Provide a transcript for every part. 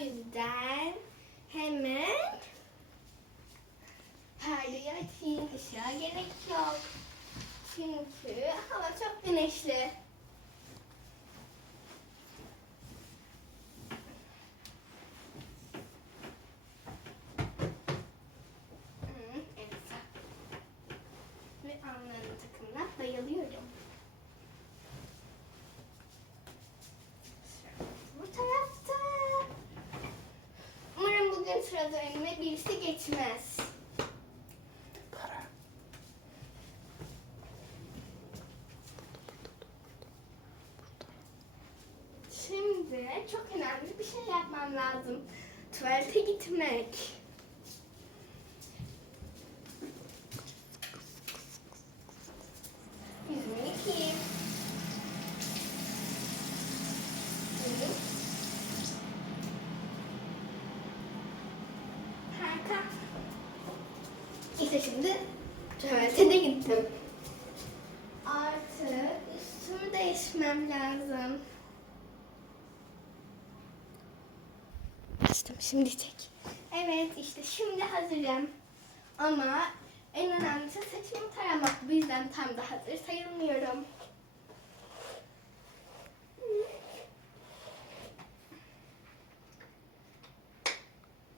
yüzden hemen perdeyi açayım. Işığa gerek yok. Çünkü hava çok güneşli. Sırada önüme birisi geçmez. Para. Şimdi çok önemli bir şey yapmam lazım. Tuvalete gitmek. Yüzümü yıkayayım. Hı. Harika. İşte şimdi tuvalete de gittim. Artık üstümü değişmem lazım. Açtım şimdi çek. Evet işte şimdi hazırım. Ama en önemlisi saçımı taramak. Bu yüzden tam da hazır sayılmıyorum. Hı,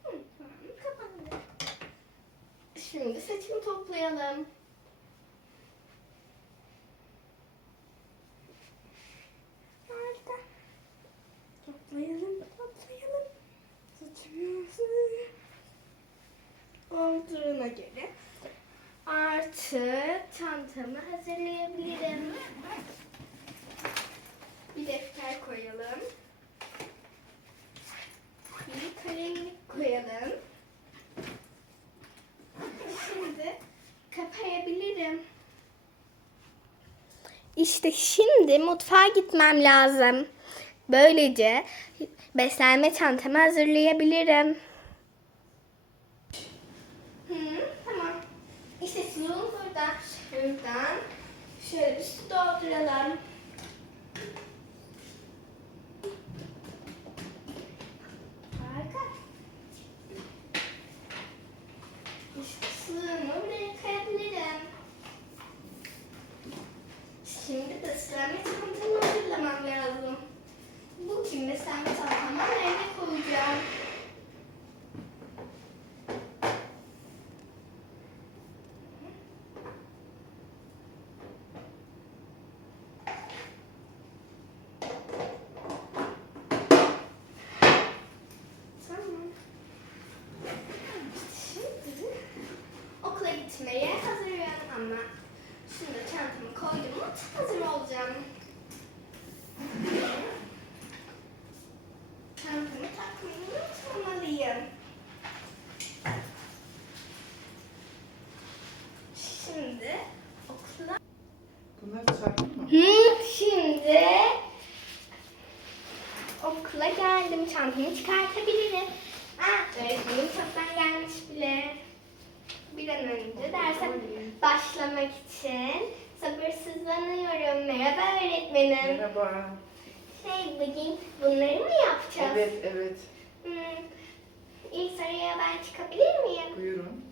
tamam, kapandı. Şimdi saçımı toplayalım. Harika. Toplayalım, toplayalım. Saçımızı olduğuna göre artık çantamı hazırlayabilirim. Bir defter koyalım. Bir kalemlik koyalım. Şimdi kapayabilirim. İşte şimdi mutfağa gitmem lazım. Böylece beslenme çantamı hazırlayabilirim. Hı, tamam. İşte suyum burada. Şuradan şöyle bir su dolduralım. Harika. İşte suyumu buraya koyabilirim. Şimdi beslenme çantamı hazırlamam lazım. Beslenme çantamı nereye koyacağım? Gitmeye hazırım ama şimdi çantamı koydum hazır olacağım. Çantamı takmayı unutmamalıyım. Şimdi okula... Bunlar çarpı mı? Hı, şimdi okula geldim. Çantamı çıkartabilirim. Ah, öğretmenim çoktan gelmiş bile. Bir an önce derse başlamak için sabırsızlanıyorum. Merhaba öğretmenim. Merhaba. Şey, bugün bunları mı yapacağız? Evet, evet. Hmm, ilk soruya ben çıkabilir miyim? Buyurun.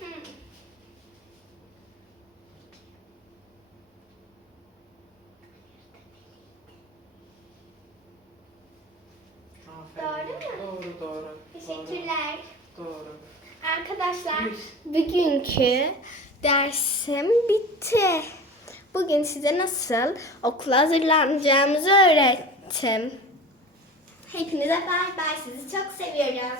Hmm. Doğru? Doğru. Teşekkürler. Doğru. Arkadaşlar bugünkü dersim bitti. Bugün size nasıl okula hazırlanacağımızı öğrettim. Hepinize bay bay. Sizi çok seviyorum.